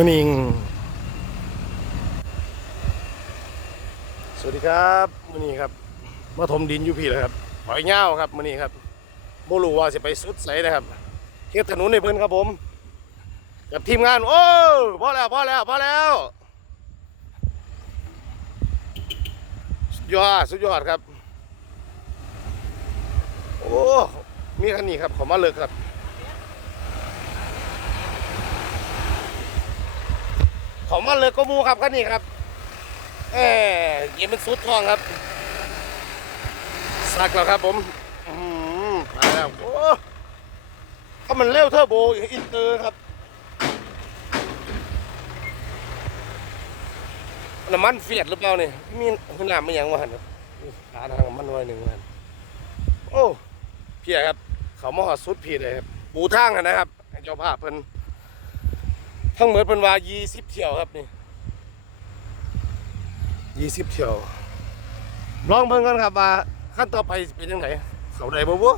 มือนิง สวัสดีครับมือนี้ครับมาถมดินอยู่พี่เลยครับหอยเง่าครับมือนี้ครับโมลูว่าจะไปสุดใสนะครับเฮ็ดถนนในเพิ่นครับผม กับทีมงาน โอ้พอแล้วพอแล้วพอแล้วสุดยอดสุดยอดครับ โอ้มีคันนี้ครับขอมาเลิกครับ ขอมาเลยก็มูครับคันนี้ครับแหมเย็นเป็นสุดทองครับสักแล้วครับผมอืมมาแล้วโอ้ถ้ามันเร็วเทอร์โบอินเตอร์ครับน้ำมันเฟียดหรือเปล่าเนี่ยมีคุณน้ำไม่ยังวะครับขาทางมันไว้หนึ่งวันโอ้เพียครับ เขามาหอดสุดพีเลยครับปูทางนะครับเจ้าภาพเพิ่น ทั้งเหมือนเป็นว่า20เที่ยวครับนี่20เที่ยวลองเพิ่งกันครับว่าขั้นต่อไปเป็นยังไงเขาได้บ่บ่